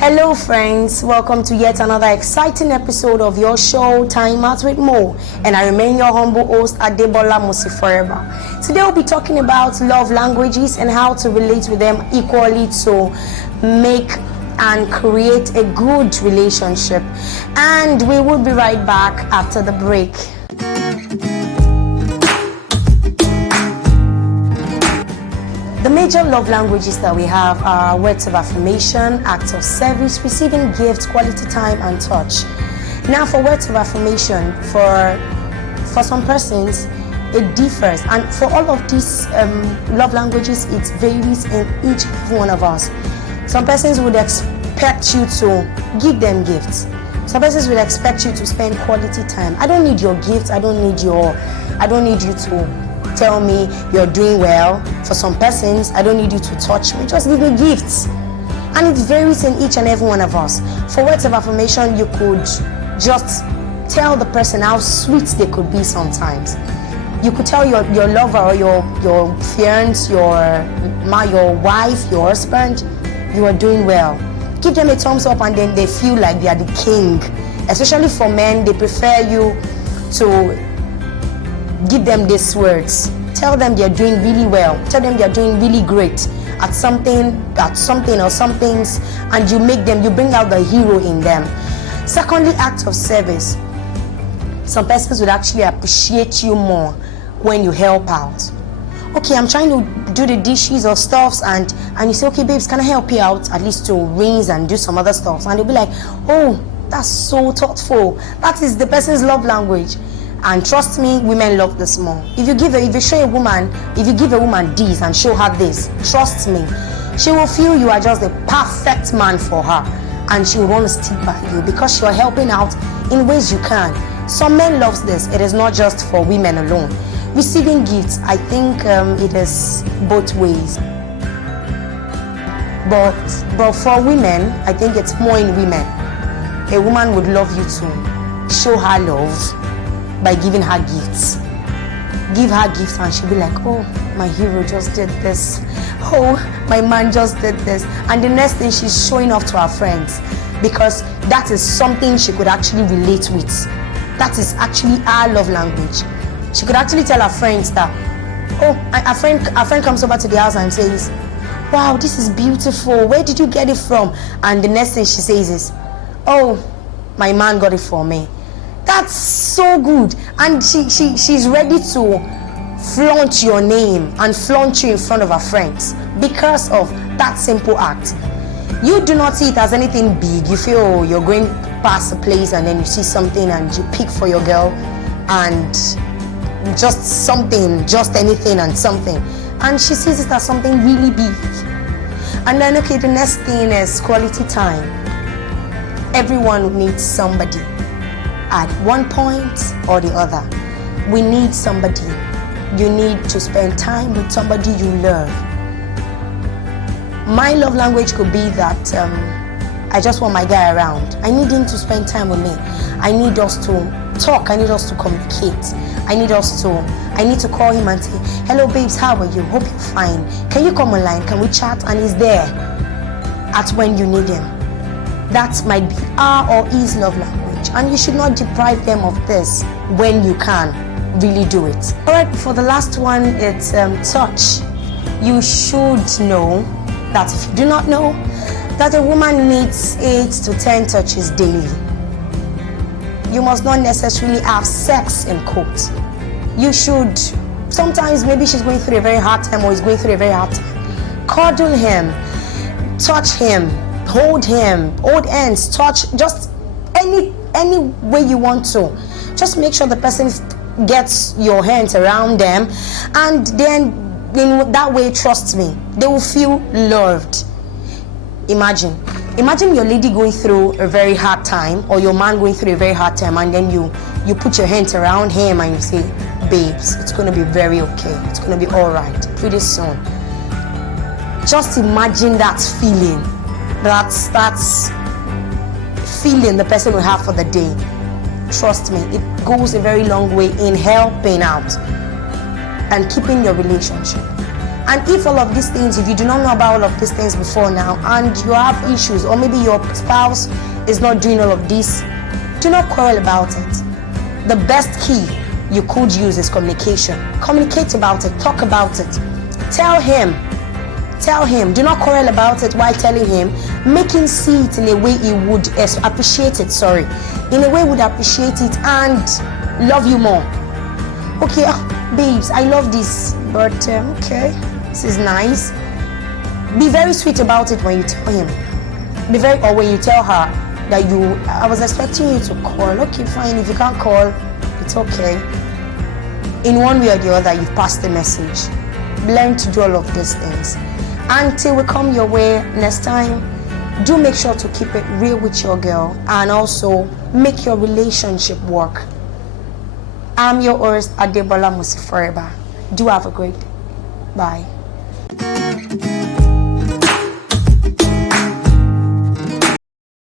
Hello friends, welcome to yet another exciting episode of your show Time Out with Mo, and I remain your humble host Adebola Musi forever. Today we'll be talking about love languages and how to relate with them equally to make and create a good relationship, and we will be right back after the break. The major love languages that we have are words of affirmation, acts of service, receiving gifts, quality time, and touch. Now, for words of affirmation, for some persons, it differs, and for all of these love languages, it varies in each and every one of us. Some persons would expect you to give them gifts. Some persons would expect you to spend quality time. I don't need your gifts. I don't need you to tell me you're doing well. For some persons, I don't need you to touch me, just give me gifts. And it varies in each and every one of us. For words of affirmation, you could just tell the person how sweet they could be sometimes. You could tell your lover or your fiancé, your wife, your husband, you are doing well. Give them a thumbs up and then they feel like they are the king. Especially for men, they prefer you to give them these words. Tell them they're doing really well. Tell them they're doing really great at something or some things, and you bring out the hero in them. Secondly, acts of service. Some persons would actually appreciate you more when you help out. Okay, I'm trying to do the dishes or stuffs, and you say, okay, babes, can I help you out at least to rinse and do some other stuff? And they'll be like, oh, that's so thoughtful. That is the person's love language. And trust me, women love this more. If you give a woman this and show her this, trust me, she will feel you are just the perfect man for her, and she will want to stick by you because you are helping out in ways you can. Some men love this. It is not just for women alone. Receiving gifts, I think it is both ways. But for women, I think it's more in women. A woman would love you to show her love by giving her gifts. Give her gifts and she'll be like, oh, my hero just did this. Oh, my man just did this. And the next thing, she's showing off to her friends because that is something she could actually relate with. That is actually her love language. She could actually tell her friends that, oh, a friend comes over to the house and says, wow, this is beautiful. Where did you get it from? And the next thing she says is, oh, my man got it for me. That's so good. And she's ready to flaunt your name and flaunt you in front of her friends because of that simple act. You do not see it as anything big. You feel, oh, you're going past a place and then you see something and you pick for your girl and just something, just anything and something. And she sees it as something really big. And then, okay, the next thing is quality time. Everyone needs somebody at one point or the other. We need somebody. You need to spend time with somebody you love. My love language could be that I just want my guy around. I need him to spend time with me. I need us to talk. I need us to communicate. I need to call him and say, hello babes, how are you? Hope you're fine. Can you come online? Can we chat? And he's there at when you need him. That might be our or his love language. And you should not deprive them of this when you can really do it. Alright, for the last one, it's touch. You should know that if you do not know, that a woman needs 8 to 10 touches daily. You must not necessarily have sex in quotes. You should, sometimes maybe she's going through a very hard time or is going through a very hard time. Cuddle him, touch him, hold hands, touch, just any way you want to. Just make sure the person gets your hands around them, and then in that way, trust me, they will feel loved. Imagine your lady going through a very hard time, or your man going through a very hard time, and then you put your hands around him and you say, babes, it's going to be very okay, it's going to be all right pretty soon. Just imagine that feeling. That's feeling the person will have for the day. Trust me, it goes a very long way in helping out and keeping your relationship. And if all of these things, if you do not know about all of these things before now, and you have issues, or maybe your spouse is not doing all of this, do not quarrel about it. The best key you could use is communication. Communicate about it, talk about it. Tell him. Do not quarrel about it while telling him. Make him see it in a way he would appreciate it, in a way he would appreciate it and love you more. Okay, babes, I love this, but okay, this is nice. Be very sweet about it when you tell him. Or when you tell her that I was expecting you to call. Okay, fine, if you can't call, it's okay. In one way or the other, you've passed the message. Learn to do all of these things. Until we come your way next time, do make sure to keep it real with your girl and also make your relationship work. I'm your host, Adebola Musi Forever. Do have a great day. Bye.